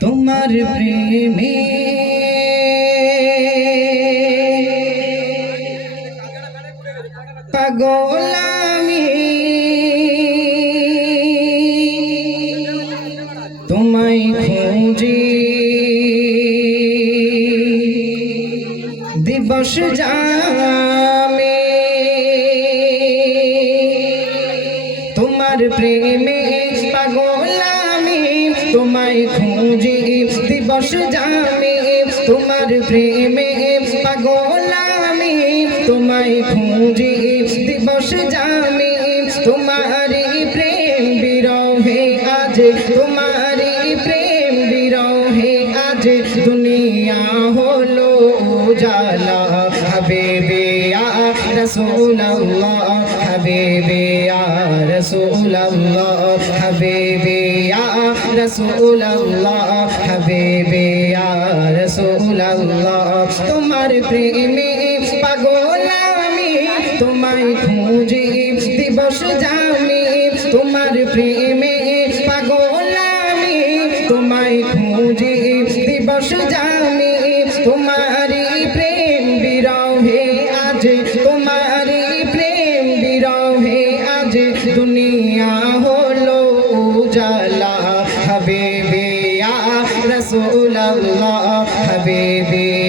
তোমার প্রেমে পাগল আমি। তোমায় খুঁজি। দিবস জামে তোমার প্রেমে পাগল আমি তোমায় খুঁজি দিবস জামে, তোমার প্রেমে পাগল আমি তোমায় খুঁজি দিবস জামে তোমারি প্রেম বিরহে আজ তোমারি প্রেম বিরহে আজ, দুনিয়া হলো জালা হাবিবে ইয়া রাসূলুল্লাহ الله حبيبي يا رسول الله حبيبي يا رسول الله তোমার প্রেমে পাগল আমি তোমায় রাসূলুল্লাহ হাবিবে।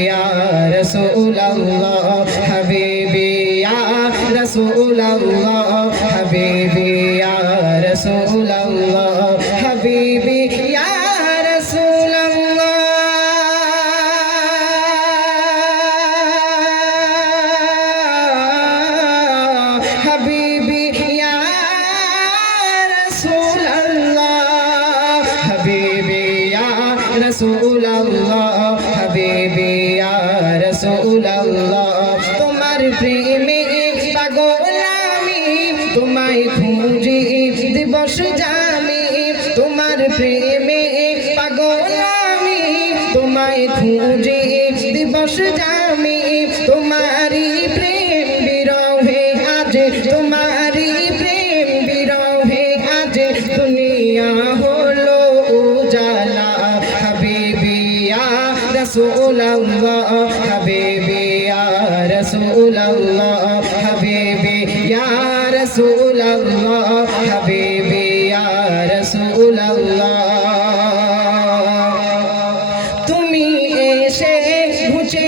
রাসূলুল্লাহ, হবিবি রসুল তোমার প্রেমে পাগল আমি, তোমায় খুঁজি দিবস জামি তোমার প্রেমে পাগল আমি, তোমায় খুঁজি দিবস জামি রসুল্লাহ হাবিবিয়া রসুল্লাহ হাবিবিয়া রসুল্লাহ তুমি এসে ঘুচে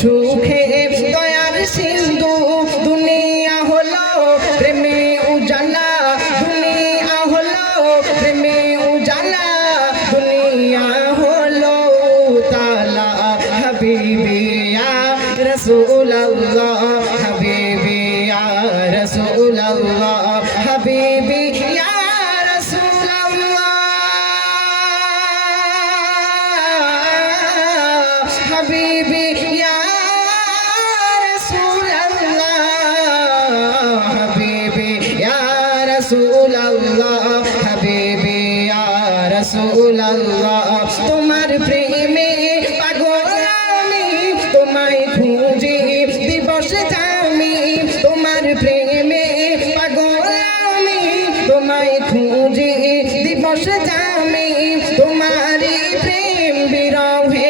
সুখে দয়ার সিন্ধু, দুনিয়া হলো প্রেমে উজালা, দুনিয়া হলো প্রেমে উজালা, দুনিয়া হলো তালা হাবিবিয়া রসুল্লাহ হাবিবিয়া রসুল্লাহ হাবিবিয়া রসুল্লাহ রসুল্লাহ তোমার প্রেমে পাগল আমি তোমায় খুঁজি তোমার তোমায় তোমার প্রেম বিরহে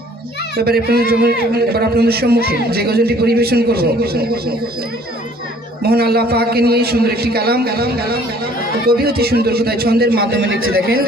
এবারে আপনাদের এবার আপনাদের সম্মুখে যে গজলটি পরিবেশন করব। মোহন আল্লাহ পাকে নিয়ে সুন্দর একটি কালাম কবি অতি সুন্দর কোথায় ছন্দের মাধ্যমে লিখছে, দেখেন।